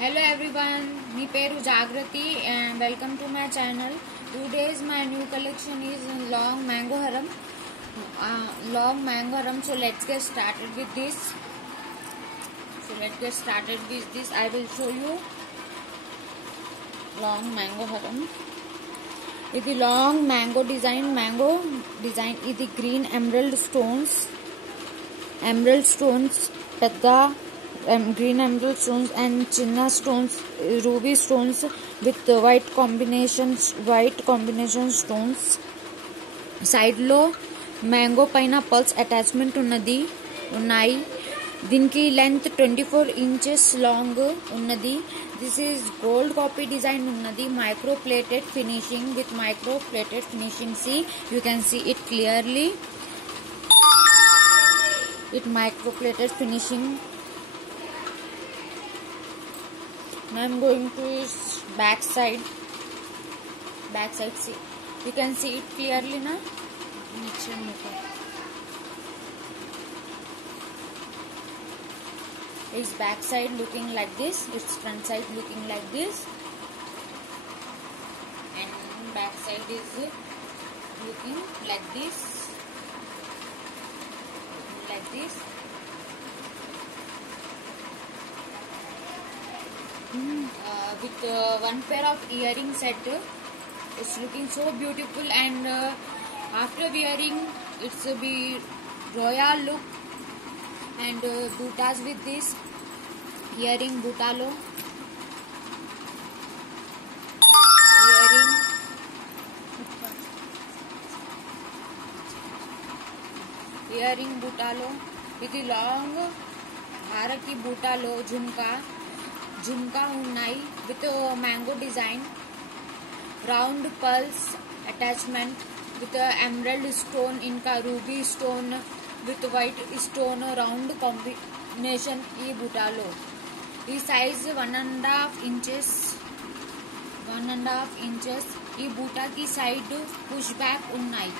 Hello everyone, my peru Jagrati and welcome to my channel. Today's my new collection is long mango haram. So let's get started with this. I will show you long mango haram. This long mango design. This green emerald stones. Pedda. Green emerald stones and chinna stones, ruby stones with white combination stones. Side lo mango paina pulse attachment unnai. Dinki length 24 inches long unnadi. This is gold copy design unnadi. Micro plated finishing. See, you can see it clearly. It micro plated finishing. Now I am going to its back side. See, you can see it clearly now. Its back side looking like this. Its front side looking like this. And back side is looking like this. With one pair of earring set. It's looking so beautiful, and after wearing it's be royal look. And bootas with this earring butalo. Earring butalo. With the long haraki butalo Jhumka unnai with a mango design, round pulse attachment with a emerald stone, inka ruby stone with white stone, round combination e butalo. E size 1.5 inches. E buta ki side pushback unnai.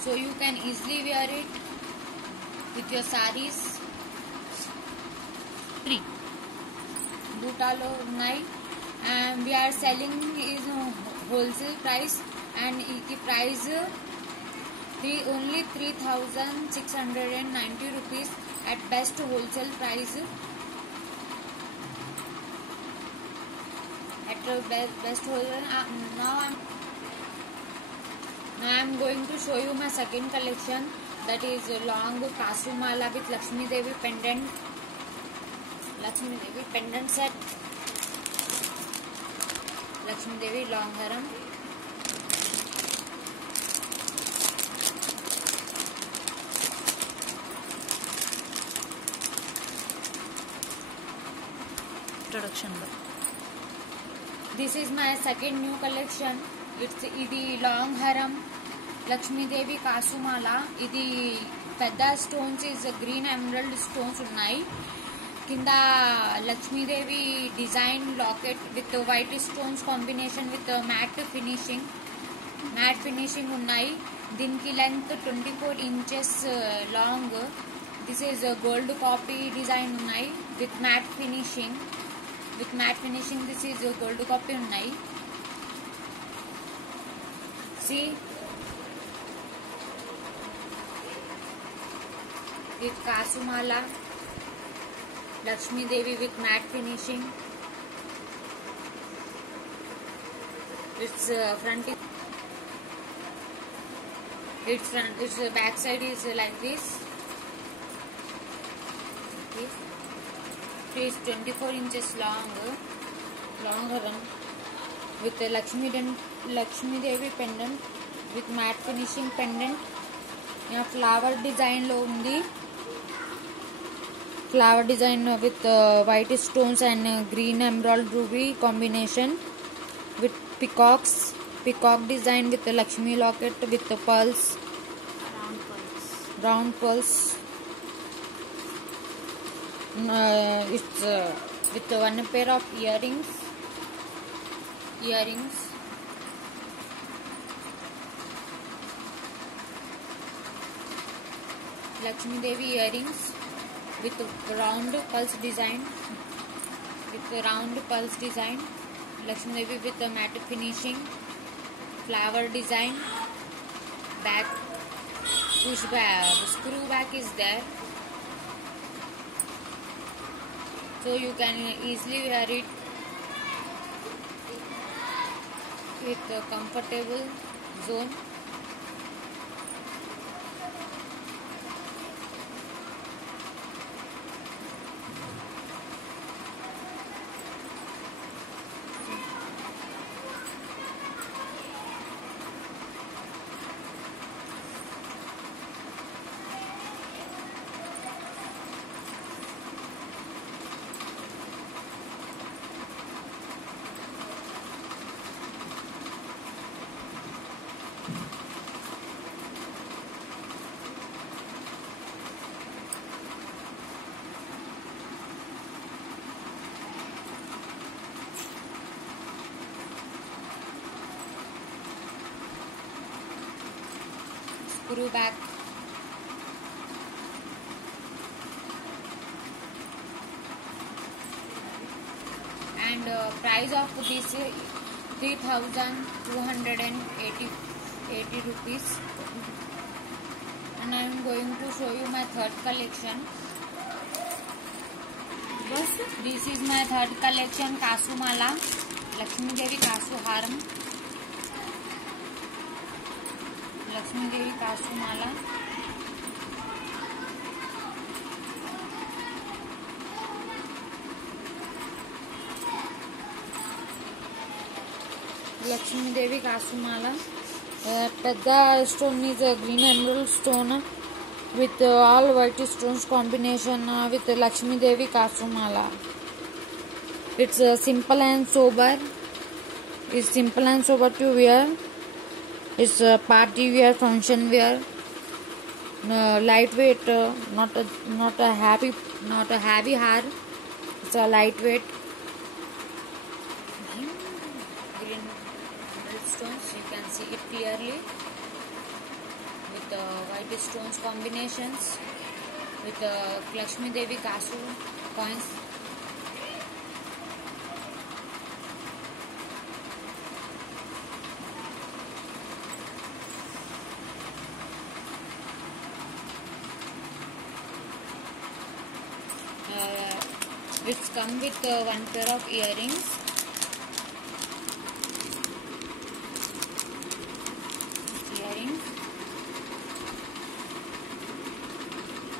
So you can easily wear it with your sarees. Butalo unnai, and we are selling is wholesale price, and the price only 3,690 rupees at best wholesale price. Now I am going to show you my second collection, that is long Kasumala with Lakshmi Devi pendant set. Lakshmi Devi long haram. Introduction. This is my second new collection. It's idi long haram Lakshmi Devi Kasumala. Idi pedda stones is green emerald stones unnai. Kinda Lakshmi Devi design locket with white stones combination with matte finishing unnai. Dinki length 24 inches long. This is a gold copy design unnai with matte finishing. This is a gold copy unnai. See, with Kasumala, Lakshmi Devi with matte finishing. Its back side is like this. It is 24 inches long haram with the Lakshmi Devi pendant with matte finishing pendant. यहाँ flower design lo undi. Flower design with white stones and green emerald ruby combination with peacock design with the Lakshmi locket with the round pulse. It's with one pair of earrings. Lakshmi Devi earrings with round pulse design. Lakshmi Devi with a matte finishing, flower design. Back push back, screw back is there, so you can easily wear it with a comfortable zone. Screw back. And price of this 3,280 rupees. And I am going to show you my third collection. This is my third collection, Kasu Mala, Lakshmi Devi Kasu Haram. Lakshmi Devi Kasu Mala. Lakshmi Devi Kasu Mala. Pedda stone is a green emerald stone with all white stones combination with Lakshmi Devi Kasu Mala. It's simple and sober. It's simple and sober to wear. It's party wear, function wear, lightweight, not a heavy hair. It's a lightweight. Green stones, you can see it clearly with white stones combinations with Lakshmi Devi Kasu coins. It's come with one pair of earrings.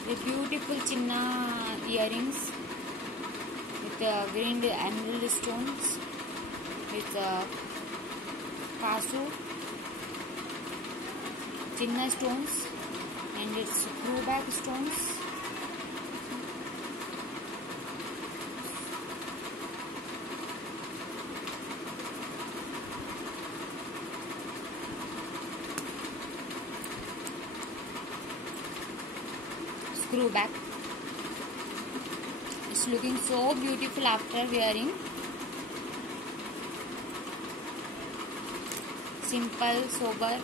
The beautiful chinna earrings with green emerald stones with kasu chinna stones and its screw back stones. Screw back. It's looking so beautiful after wearing. Simple, sober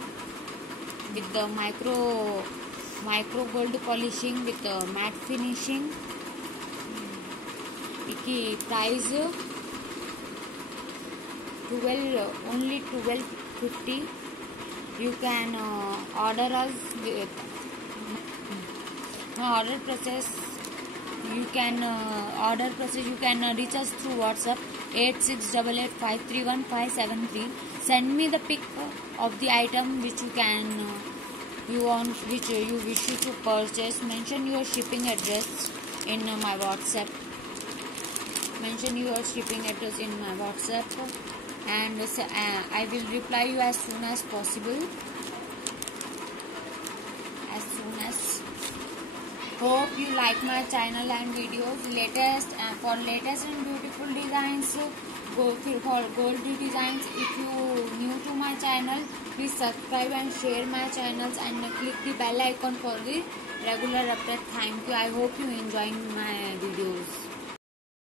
with the micro gold polishing with the matte finishing. Iki price only 12.50. You can order us with order process. You can reach us through WhatsApp 8688531573. Send me the pic of the item which you wish to purchase. Mention your shipping address in my WhatsApp. And I will reply you as soon as possible. Hope you like my channel and videos. For latest and beautiful designs, go for gold designs. If you new to my channel, please subscribe and share my channels and click the bell icon for the regular update. Thank you. I hope you enjoying my videos.